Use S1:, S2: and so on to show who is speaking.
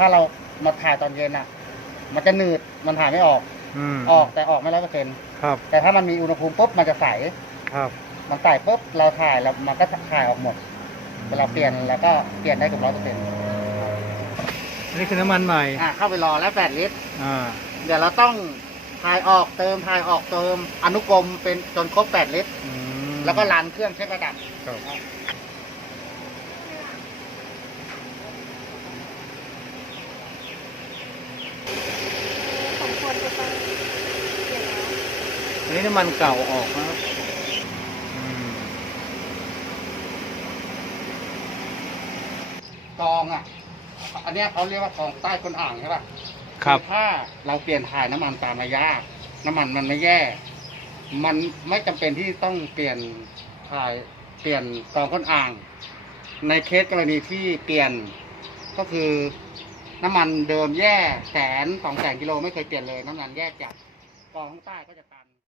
S1: ถ้าเรามาถ่ายตอนเย็นอะ มันจะหนืดมันถ่ายไม่ออก
S2: อืม
S1: ออกแต่ออกไม่ร้อยเปอร์เซ็นต์
S2: ครับ
S1: แต่ถ้ามันมีอุณหภูมิปุ๊บมันจะใส
S2: ครับ
S1: มันใสปุ๊บเราถ่ายแล้วมันก็ถ่ายออกหมดเวลาเปลี่ยนแล้วก็เปลี่ยนได้เกือบร้อยเปอร์เซ็นต์
S2: อันนี้คือน้ำมันใหม่
S1: อ่าเข้าไปรอแล้วแปดลิตร
S2: อ่า
S1: เดี๋ยวเราต้องถ่ายออกเติมถ่ายออกเติมอนุกรมเป็นจนครบแปดลิตร
S2: อืม
S1: แล้วก็รันเครื่องเช็คระดับ
S2: ครับ
S3: สองคนจะไปเปลี่ยนแล้ว
S2: อันนี้น้ำมันเก่าออกนะครับอืม
S1: กองอะ อันเนี้ยเขาเรียกว่ากองใต้ก้นอ่างใช่ป่ะ
S2: ครับ
S1: อถ้าเราเปลี่ยนถ่ายน้ำมันตามระยะ น้ำมันมันไม่แย่ มันไม่จำเป็นที่ต้องเปลี่ยนถ่ายเปลี่ยนกองก้นอ่าง ในเคสกรณีที่เปลี่ยนก็คือน้ำมันเดิมแย่แสนสองแสนกิโลไม่เคยเปลี่ยนเลย น้ำมันแย่จัดกองข้างใต้ก็จะตาย